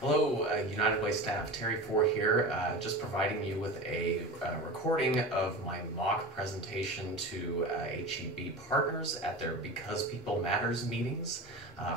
Hello, United Way staff. Terry Four here, just providing you with a recording of my mock presentation to HEB partners at their Because People Matters meetings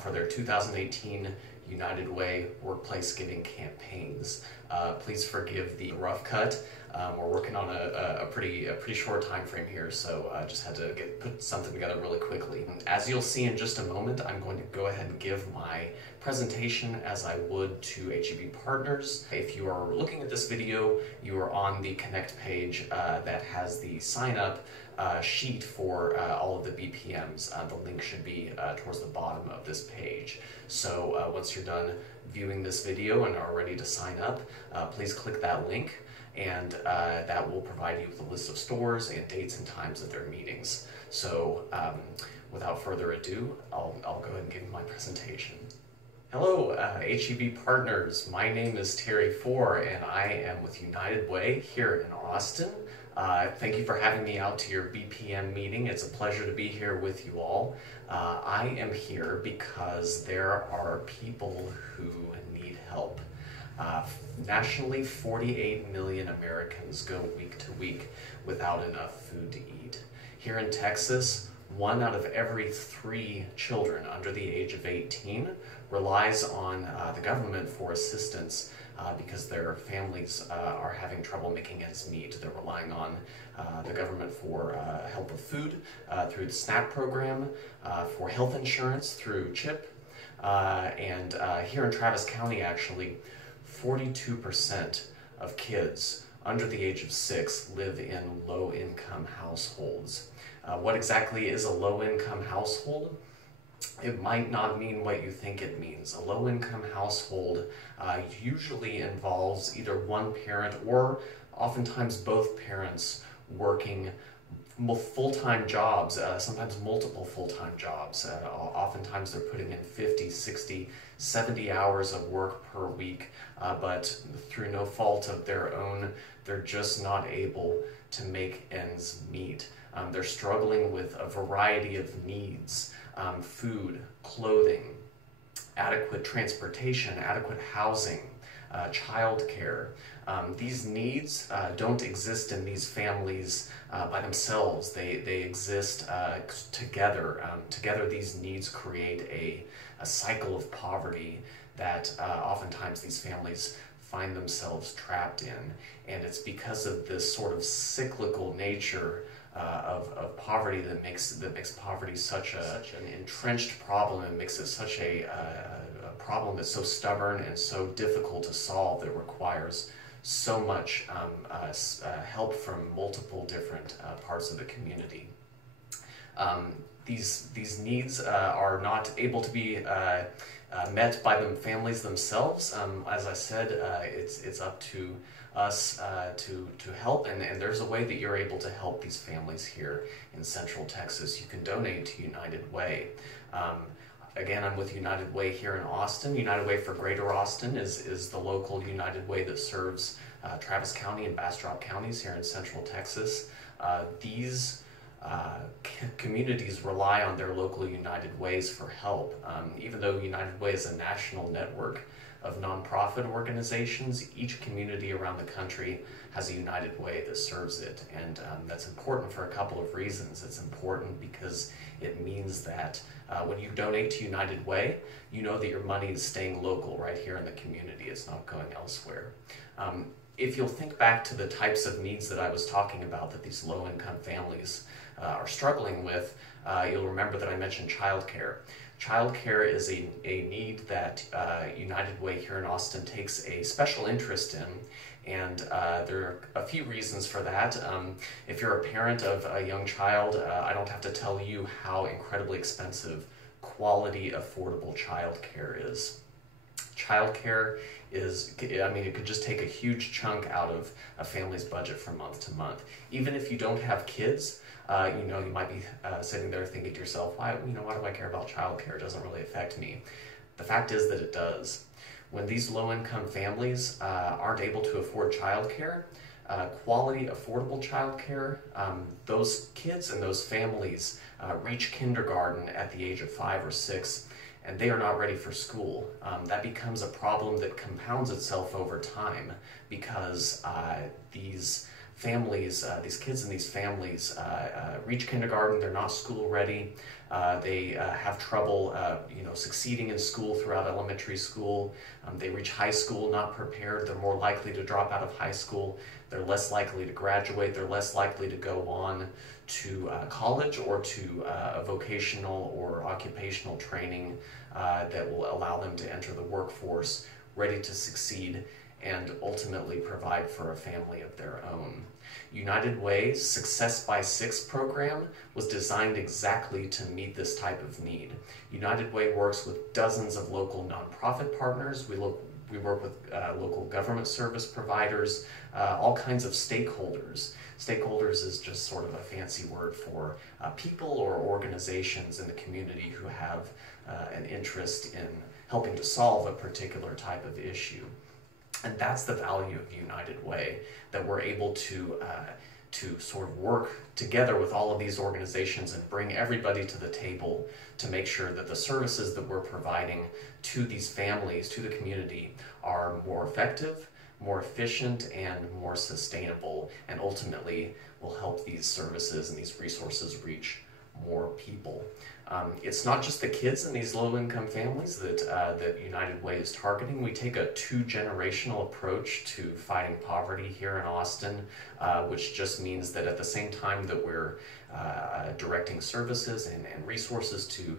for their 2018 United Way Workplace Giving campaigns. Please forgive the rough cut. We're working on a pretty short time frame here, so I just had to put something together really quickly. As you'll see in just a moment, I'm going to go ahead and give my presentation as I would to HEB partners. If you are looking at this video, you are on the Connect page that has the sign up sheet for all of the BPMs. The link should be towards the bottom of this page. So once you're done viewing this video and are ready to sign up, please click that link, and that will provide you with a list of stores and dates and times of their meetings. So without further ado, I'll go ahead and give my presentation. Hello, HEB partners. My name is Terry Four, and I am with United Way here in Austin. Thank you for having me out to your BPM meeting. It's a pleasure to be here with you all. I am here because there are people who need help. Nationally, 48 million Americans go week to week without enough food to eat. Here in Texas, 1 out of every 3 children under the age of 18 relies on the government for assistance because their families are having trouble making ends meet. They're relying on the government for help with food through the SNAP program, for health insurance through CHIP, and here in Travis County, actually, 42% of kids under the age of 6 live in low-income households. What exactly is a low-income household? It might not mean what you think it means. A low-income household usually involves either one parent or oftentimes both parents working full-time jobs, sometimes multiple full-time jobs. Oftentimes they're putting in 50, 60, 70 hours of work per week, but through no fault of their own, they're just not able to make ends meet. They're struggling with a variety of needs. Food, clothing, adequate transportation, adequate housing, childcare. These needs don't exist in these families by themselves. They exist together. Together these needs create a cycle of poverty that oftentimes these families find themselves trapped in. And it's because of this sort of cyclical nature of poverty that makes poverty such an entrenched problem, and makes it such a problem that's so stubborn and so difficult to solve, that requires so much help from multiple different parts of the community. These needs are not able to be met by the families themselves. As I said, it's up to us to help, and there's a way that you're able to help these families here in Central Texas. You can donate to United Way. Again, I'm with United Way here in Austin. United Way for Greater Austin is the local United Way that serves Travis County and Bastrop counties here in Central Texas. These communities rely on their local United Ways for help. Even though United Way is a national network of nonprofit organizations, each community around the country has a United Way that serves it, and that's important for a couple of reasons. It's important because it means that when you donate to United Way, you know that your money is staying local right here in the community. It's not going elsewhere. If you'll think back to the types of needs that I was talking about that these low-income families are struggling with, you'll remember that I mentioned childcare. Childcare is a need that United Way here in Austin takes a special interest in, and there are a few reasons for that. If you're a parent of a young child, I don't have to tell you how incredibly expensive quality, affordable childcare is. Childcare is, I mean, it could just take a huge chunk out of a family's budget from month to month. Even if you don't have kids, you might be sitting there thinking to yourself, why do I care about childcare? It doesn't really affect me. The fact is that it does. When these low-income families aren't able to afford childcare, quality, affordable childcare, those kids and those families reach kindergarten at the age of 5 or 6, and they are not ready for school. That becomes a problem that compounds itself over time because these families, these kids in these families reach kindergarten, they're not school ready, they have trouble succeeding in school throughout elementary school, they reach high school not prepared, they're more likely to drop out of high school, they're less likely to graduate, they're less likely to go on to college or to a vocational or occupational training that will allow them to enter the workforce ready to succeed and ultimately provide for a family of their own. United Way's Success by Six program was designed exactly to meet this type of need. United Way works with dozens of local nonprofit partners. We work with local government service providers, all kinds of stakeholders. Stakeholders is just sort of a fancy word for people or organizations in the community who have an interest in helping to solve a particular type of issue. And that's the value of United Way, that we're able to sort of work together with all of these organizations and bring everybody to the table to make sure that the services that we're providing to these families, to the community, are more effective, more efficient, and more sustainable, and ultimately will help these services and these resources reach more people. It's not just the kids in these low-income families that United Way is targeting. We take a two-generational approach to fighting poverty here in Austin, which just means that at the same time that we're directing services and resources to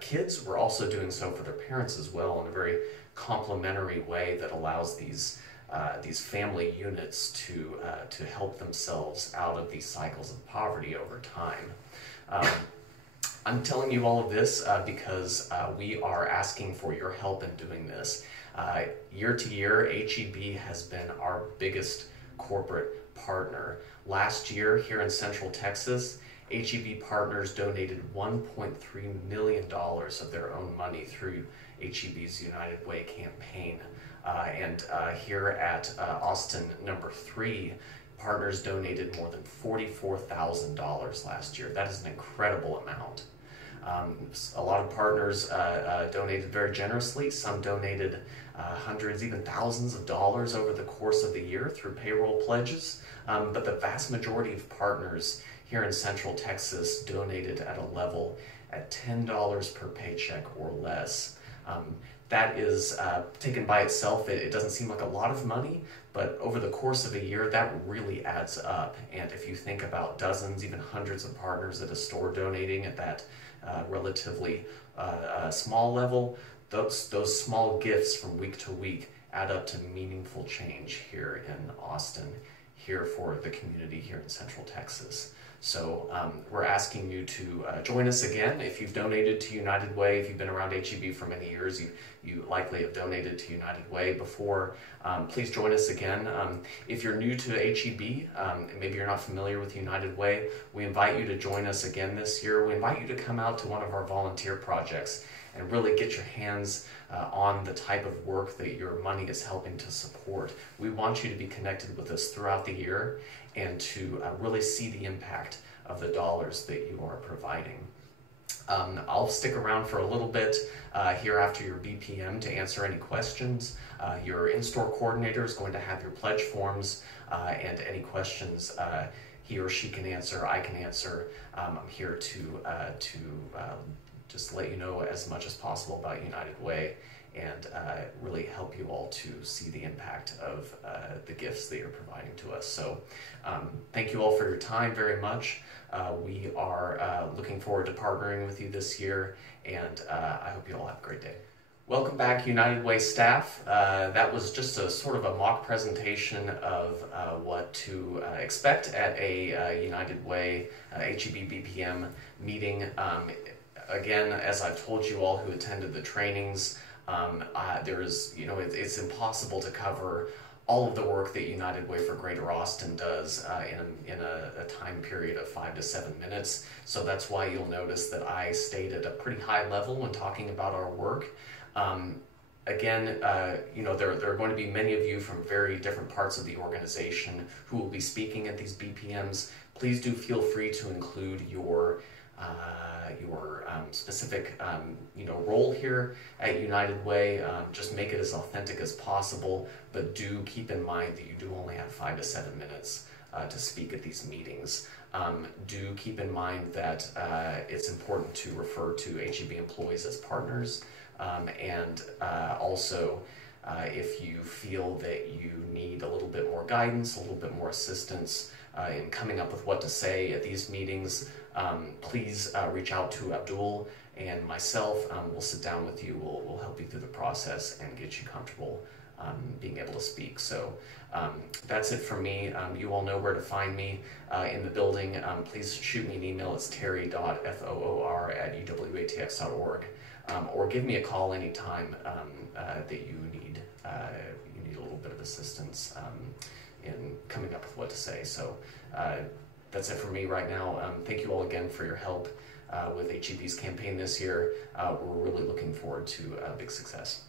kids, we're also doing so for their parents as well in a very complementary way that allows these family units to help themselves out of these cycles of poverty over time. I'm telling you all of this because we are asking for your help in doing this. Year to year, HEB has been our biggest corporate partner. Last year, here in Central Texas, HEB partners donated $1.3 million of their own money through HEB's United Way campaign. And here at Austin number 3, partners donated more than $44,000 last year. That is an incredible amount. A lot of partners donated very generously. Some donated hundreds, even thousands of dollars over the course of the year through payroll pledges. But the vast majority of partners here in Central Texas donated at a level at $10 per paycheck or less. That is, taken by itself, it doesn't seem like a lot of money, but over the course of a year, that really adds up. And if you think about dozens, even hundreds of partners at a store donating at that relatively small level, those small gifts from week to week add up to meaningful change here in Austin, here for the community here in Central Texas. So we're asking you to join us again. If you've donated to United Way, if you've been around HEB for many years, you likely have donated to United Way before. Please join us again. If you're new to HEB, and maybe you're not familiar with United Way, we invite you to join us again this year. We invite you to come out to one of our volunteer projects and really get your hands on the type of work that your money is helping to support. We want you to be connected with us throughout the year and to really see the impact of the dollars that you are providing. I'll stick around for a little bit here after your BPM to answer any questions. Your in-store coordinator is going to have your pledge forms and any questions he or she can answer, I can answer. I'm here to just let you know as much as possible about United Way and really help you all to see the impact of the gifts that you're providing to us. So thank you all for your time very much. We are looking forward to partnering with you this year, and I hope you all have a great day. Welcome back, United Way staff. That was just a sort of a mock presentation of what to expect at a United Way HEB BPM meeting. Again, as I've told you all who attended the trainings, it's impossible to cover all of the work that United Way for Greater Austin does in a time period of 5 to 7 minutes. So that's why you'll notice that I stayed at a pretty high level when talking about our work. Again, there are going to be many of you from very different parts of the organization who will be speaking at these BPMs. Please do feel free to include your your specific role here at United Way. Just make it as authentic as possible, but do keep in mind that you do only have 5 to 7 minutes to speak at these meetings. Do keep in mind that it's important to refer to HEB employees as partners, and also if you feel that you need a little bit more guidance, a little bit more assistance in coming up with what to say at these meetings, please reach out to Abdul and myself. We'll sit down with you, we'll help you through the process and get you comfortable being able to speak. So that's it from me. You all know where to find me in the building. Please shoot me an email. It's terry.foor@uwatx.org, or give me a call anytime that you need a little bit of assistance in coming up with what to say. So that's it for me right now. Thank you all again for your help with HEB's campaign this year. We're really looking forward to big success.